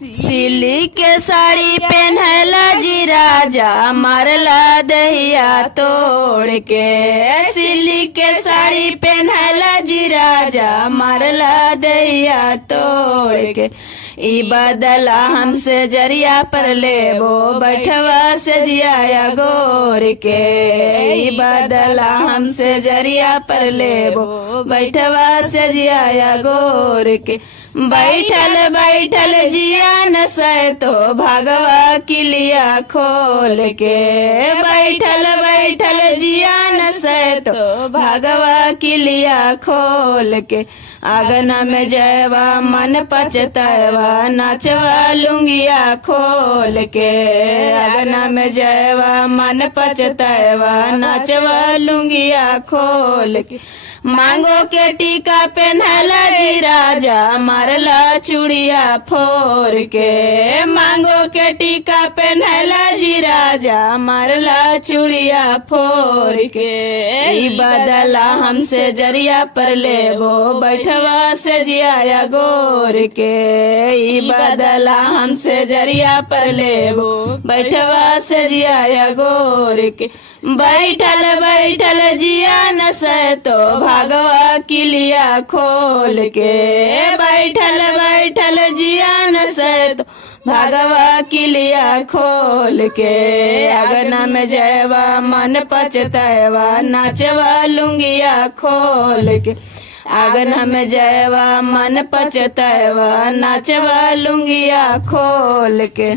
सिल्ली के साड़ी पहनला जी राजा मारला दहिया तोड़ के। सिल्ली के साड़ी पहनला जी राजा मारला दहिया तोड़ के। ई बदला हमसे जरिया पर लेबो बैठवा से जिया गोर के। ई बदला हमसे जरिया पर लेबो बैठवा से जिया गोर के। बैठल बैठल जिया न सै तो भागवा किलिया खोल के। बैठल बैठल जिया न सै तो भागवा किलिया खोल के। आंगना में जयवा मन पचतवा नाचवा लुंगिया खोल के। आंगना में जयवा मन पचतवा नाचवा लुंगिया खोल के। मांगो के टीका पहनला जी राजा मारला चूड़िया फोर के। मांगो के टीका पहनला जी राजा मारला चूड़िया फोर के। ई बदला हमसे जरिया पर लेबो बैठवा से जिया गोर के। ई बदला हमसे जरिया पर लेबो बैठवा से जिया गोर के। बैठल बैठल जिया न सै तो भागवा किलिया खोल के। बैठल बैठल जिया न सै तो भागवा किलिया खोल के। अगना में जयवा मन पचतवा नाचवा लुंगिया खोल के। आंगना में जयवा मन पचतवा नाचवा लुंगिया खोल के।